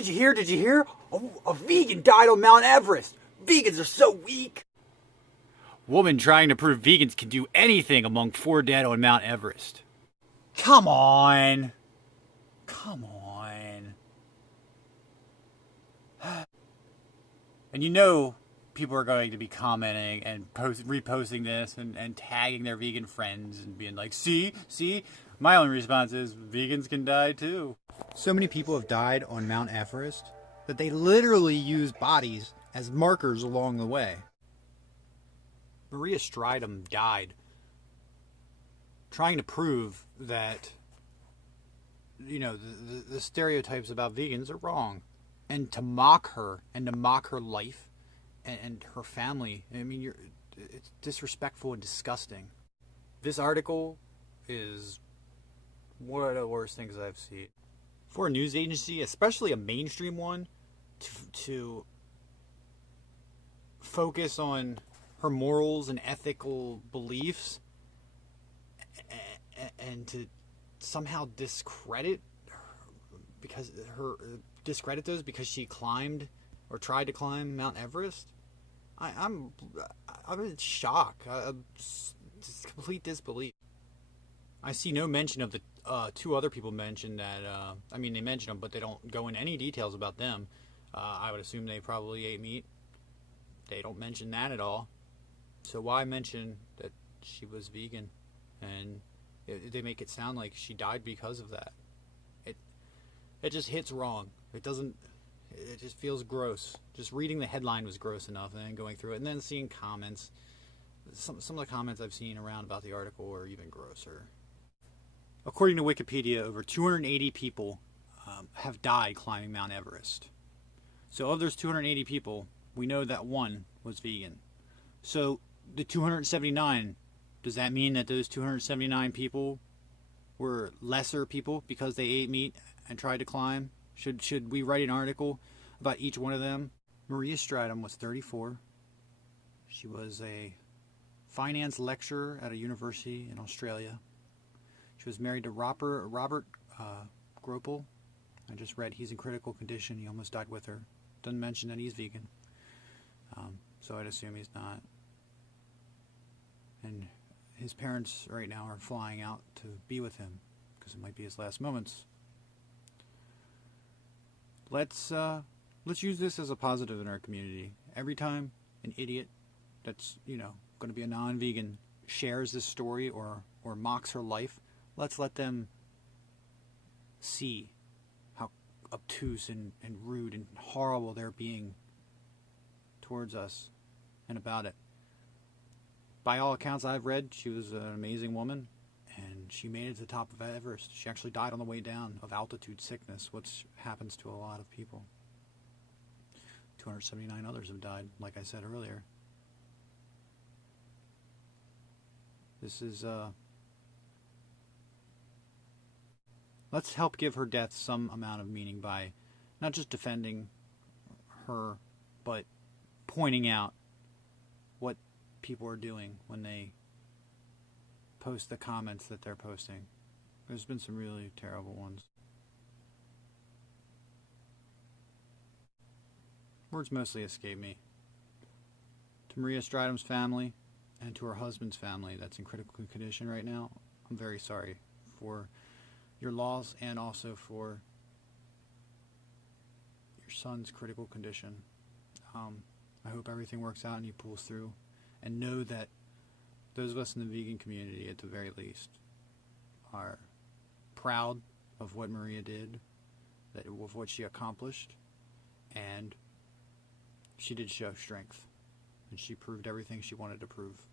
Did you hear? Did you hear? A vegan died on Mount Everest. Vegans are so weak. Woman trying to prove vegans can do anything among 4 dead on Mount Everest. Come on. Come on. And you know people are going to be commenting and reposting this and tagging their vegan friends and being like, see? My only response is, vegans can die too. So many people have died on Mount Everest that they literally use bodies as markers along the way. Maria Stridham died trying to prove that, the stereotypes about vegans are wrong. And to mock her and to mock her life and her family, it's disrespectful and disgusting. This article is one of the worst things I've seen. For a news agency, especially a mainstream one, to focus on her morals and ethical beliefs and to somehow discredit those because she climbed or tried to climb Mount Everest. I'm in shock. Just complete disbelief. I see no mention of the 2 other people mentioned that. They mention them, but they don't go into any details about them. I would assume they probably ate meat. They don't mention that at all. So why mention that she was vegan? And they make it sound like she died because of that. It just hits wrong. It just feels gross. Just reading the headline was gross enough, and then going through it, and then seeing comments. Some of the comments I've seen around about the article are even grosser. According to Wikipedia, over 280 people have died climbing Mount Everest. So of those 280 people, we know that 1 was vegan. So the 279, does that mean that those 279 people were lesser people because they ate meat and tried to climb? Should we write an article about each one of them? Maria Stridham was 34. She was a finance lecturer at a university in Australia. She was married to Robert Gropel. I just read he's in critical condition. He almost died with her. Doesn't mention that he's vegan. So I'd assume he's not. And his parents right now are flying out to be with him because it might be his last moments. Let's use this as a positive in our community. Every time an idiot that's going to be a non-vegan shares this story or mocks her life, let's let them see how obtuse and rude and horrible they're being towards us and about it. By all accounts I've read, she was an amazing woman, and she made it to the top of Everest. She actually died on the way down of altitude sickness, which happens to a lot of people. 279 others have died, like I said earlier. This is, let's help give her death some amount of meaning by not just defending her, but pointing out what people are doing when they post the comments that they're posting. There's been some really terrible ones. Words mostly escape me. To Maria Stridham's family and to her husband's family that's in critical condition right now, I'm very sorry for your loss and also for your son's critical condition. I hope everything works out and he pulls through. And know that those of us in the vegan community, at the very least, are proud of what Maria did, of what she accomplished, and she did show strength, and she proved everything she wanted to prove.